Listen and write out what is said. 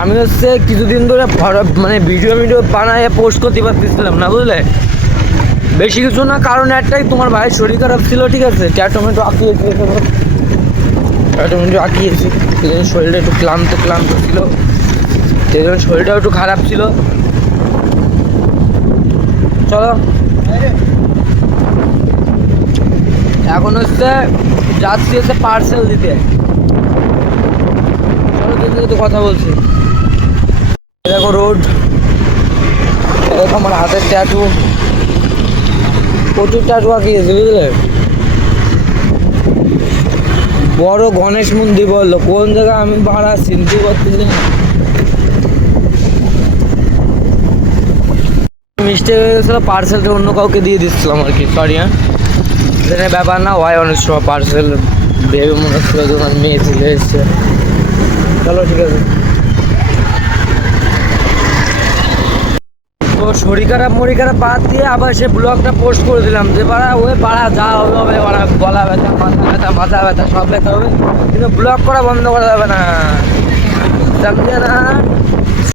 আমি হচ্ছে কিছুদিন ধরে মানে ভিডিও বানায় পোস্ট করতে পারতেছিলাম না, বুঝলে? বেশি কিছু না, কারণ একটাই, তোমার ভাইয়ের শরীর খারাপ ছিল, ঠিক আছে? টমেটো আঁকিয়েছি, সেই জন্য শরীরটা একটু ক্লান্ত ক্লান্ত ছিল, সেই জন্য শরীরটাও একটু খারাপ ছিল। চলো, এখন হচ্ছে যাচ্ছি হচ্ছে পার্সেল দিতে। চলো, যেতে যেতে কথা বলছি। দেখো রোড, দেখো আমার হাতের ট্যাটু, প্রচুর ট্যাটু আঁকিয়েছে, বুঝলে? বড় গণেশ মন্দির বললো, কোন জায়গায় আমি ভাড়া চিনতে পারতেছি না। মিস্টেক হয়ে গেছিলো, পার্সেলটা অন্য কাউকে দিয়ে দিচ্ছিলাম আর কি, সরি। হ্যাঁ, ট্রেনের ব্যাপার না, হয় অনেক সময় পার্সেল ভেবে মনে হচ্ছিল তোমার মেয়ে চলে এসছে। চলো, ঠিক আছে। তো শরীর খারাপ বাদ দিয়ে আবার সে ব্লগটা পোস্ট করে দিলাম যে পাড়া যা হবে হবে, গলা ব্যথা, মাথা ব্যথা সব ব্যথা হবে, কিন্তু ব্লগ করা বন্ধ করা যাবে না, জানবে না।